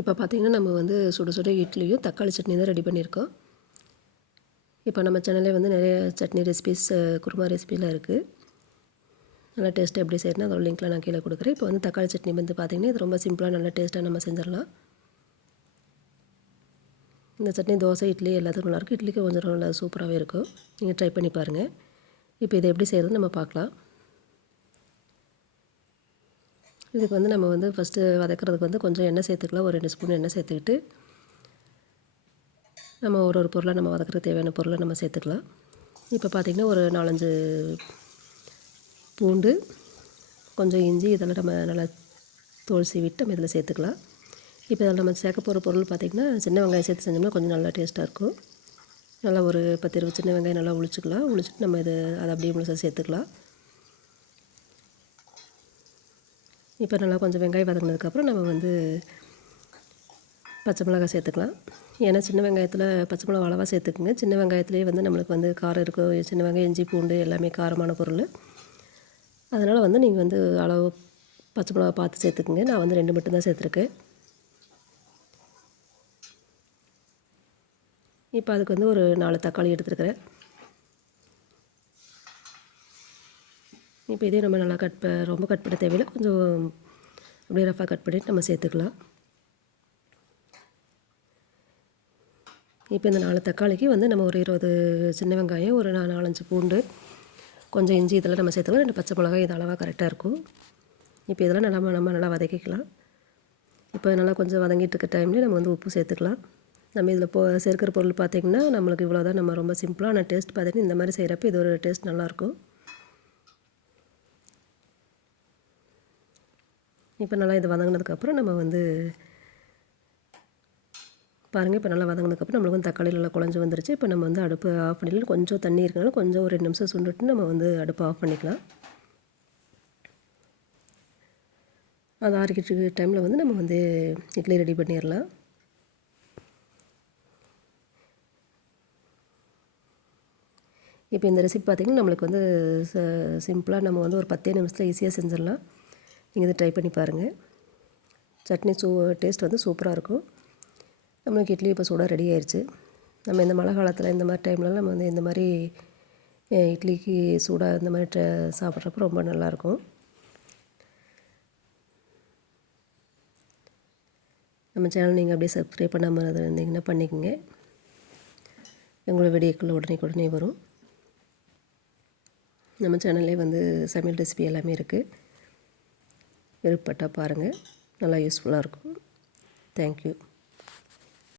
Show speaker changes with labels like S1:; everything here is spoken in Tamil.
S1: இப்போ பார்த்திங்கன்னா நம்ம வந்து சுட சுட இட்லியும் தக்காளி சட்னி தான் ரெடி பண்ணியிருக்கோம். இப்போ நம்ம சேனலே வந்து நிறைய சட்னி ரெசிபிஸ் குருமா ரெசிபிலாம் இருக்குது நல்லா டேஸ்ட்டு எப்படி செய்யணும் அதோட லிங்க்கில் நான் கீழே கொடுக்குறேன். இப்போ வந்து தக்காளி சட்னி வந்து பார்த்திங்கன்னா இது ரொம்ப சிம்பிளாக நல்லா டேஸ்ட்டாக நம்ம செஞ்சிடலாம். இந்த சட்னி தோசை இட்லி எல்லாத்துக்கும் நல்லாயிருக்கும் இட்லிக்கு கொஞ்சம் நல்லா சூப்பராகவே இருக்கும். நீங்கள் ட்ரை பண்ணி பாருங்கள் இப்போ இதை எப்படி செய்கிறது நம்ம பார்க்கலாம். இதுக்கு வந்து நம்ம வந்து ஃபஸ்ட்டு வதக்கிறதுக்கு வந்து கொஞ்சம் எண்ணெய் சேர்த்துக்கலாம். ஒரு ரெண்டு ஸ்பூன் எண்ணெய் சேர்த்துக்கிட்டு நம்ம ஒரு ஒரு பொருளை நம்ம வதக்கிறதுக்கு தேவையான பொருளை நம்ம சேர்த்துக்கலாம். இப்போ பார்த்திங்கன்னா ஒரு நாலஞ்சு பூண்டு கொஞ்சம் இஞ்சி இதெல்லாம் நம்ம நல்லா தோல் சீவிட்டு நம்ம இதில் சேர்த்துக்கலாம். இப்போ இதில் நம்ம சேர்க்க போகிற பொருள் பார்த்திங்கன்னா சின்ன வெங்காயம் சேர்த்து செஞ்சோம்னா கொஞ்சம் நல்லா டேஸ்ட்டாக இருக்கும். நல்லா ஒரு பத்து இருபது சின்ன வெங்காயம் நல்லா உளிச்சிக்கலாம். உளிச்சிட்டு நம்ம இது அதை அப்படியே முழுசாக சேர்த்துக்கலாம். இப்போ நல்லா கொஞ்சம் வெங்காயம் வதங்கினதுக்கப்புறம் நம்ம வந்து பச்சை மிளகா சேர்த்துக்கலாம். ஏன்னா சின்ன வெங்காயத்தில் பச்சை மிளகா அளவாக சேர்த்துக்குங்க. சின்ன வெங்காயத்துலேயே வந்து நம்மளுக்கு வந்து காரம் இருக்கும் சின்ன வெங்காயம் இஞ்சி பூண்டு எல்லாமே காரமான பொருள். அதனால் வந்து நீங்கள் வந்து அளவு பச்சை மிளகா பார்த்து சேர்த்துக்குங்க. நான் வந்து ரெண்டு மட்டும்தான் சேர்த்துருக்கேன். இப்போ அதுக்கு வந்து ஒரு நாலு தக்காளி எடுத்துருக்கிறேன். இப்போ இதே நம்ம நல்லா கட் ரொம்ப கட் பண்ண தேவையில்லை. கொஞ்சம் அப்படியே ரஃபாக கட் பண்ணிவிட்டு நம்ம சேர்த்துக்கலாம். இப்போ இந்த நாலு தக்காளிக்கு வந்து நம்ம ஒரு இருபது சின்ன வெங்காயம் ஒரு நாலஞ்சு பூண்டு கொஞ்சம் இஞ்சி இதெல்லாம் நம்ம சேர்த்துக்கலாம் ரெண்டு பச்சை மிளகாய் இது அளவாக கரெக்டாக இருக்கும். இப்போ இதெல்லாம் நல்லா நம்ம நல்லா வதக்கிக்கலாம். இப்போ நல்லா கொஞ்சம் வதங்கிட்டு இருக்க டைம்லேயே நம்ம வந்து உப்பு சேர்த்துக்கலாம். நம்ம இதில் போ சேர்க்கிற பொருள் பார்த்திங்கன்னா நம்மளுக்கு இவ்வளோ தான் நம்ம ரொம்ப சிம்பிளாக ஆனால் டேஸ்ட் பார்த்துட்டு இந்த மாதிரி செய்கிறப்ப இது ஒரு டேஸ்ட் நல்லாயிருக்கும் இப்போ நல்லா இது வதங்கினதுக்கப்புறம் நம்ம வந்து பாருங்கள் இப்போ நல்லா வதங்கினதுக்கப்புறம் நம்மளுக்கு வந்து தக்காளி நல்லா குழஞ்சி வந்துருச்சு. இப்போ நம்ம வந்து அடுப்பு ஆஃப் பண்ணிடலாம். கொஞ்சம் தண்ணி இருக்கனால கொஞ்சம் ஒரு ரெண்டு நிமிஷம் சுண்டுட்டு நம்ம வந்து அடுப்பு ஆஃப் பண்ணிக்கலாம். அது ஆறிக்கிட்டு டைமில் வந்து நம்ம வந்து இட்லி ரெடி பண்ணிடலாம். இப்போ இந்த ரெசிபி பார்த்திங்கன்னா நம்மளுக்கு வந்து சிம்பிளாக நம்ம வந்து ஒரு பத்தே நிமிஷத்தில் ஈஸியாக செஞ்சிடலாம். நீங்கள் இதை ட்ரை பண்ணி பாருங்கள் சட்னி சூ டேஸ்ட் வந்து சூப்பராக இருக்கும். நம்மளுக்கு இட்லி இப்போ சூடாக ரெடி ஆயிடுச்சு நம்ம இந்த மழை காலத்தில் இந்த மாதிரி டைம்லலாம் நம்ம வந்து இந்த மாதிரி இட்லிக்கு சூடாக இந்த மாதிரி ட்ர சாப்பிட்றப்ப ரொம்ப நல்லாயிருக்கும் நம்ம சேனல் நீங்கள் அப்படியே சப்ஸ்கிரைப் பண்ணாமல் இருந்தீங்கன்னா பண்ணிக்கோங்க. எங்களோட வீடியோக்கள் உடனே உடனே வரும். நம்ம சேனல்லே வந்து சமையல் ரெசிபி எல்லாமே இருக்குது விருப்பப்பட்டால் பாருங்கள். நல்லா யூஸ்ஃபுல்லாக இருக்கும். தேங்க்யூ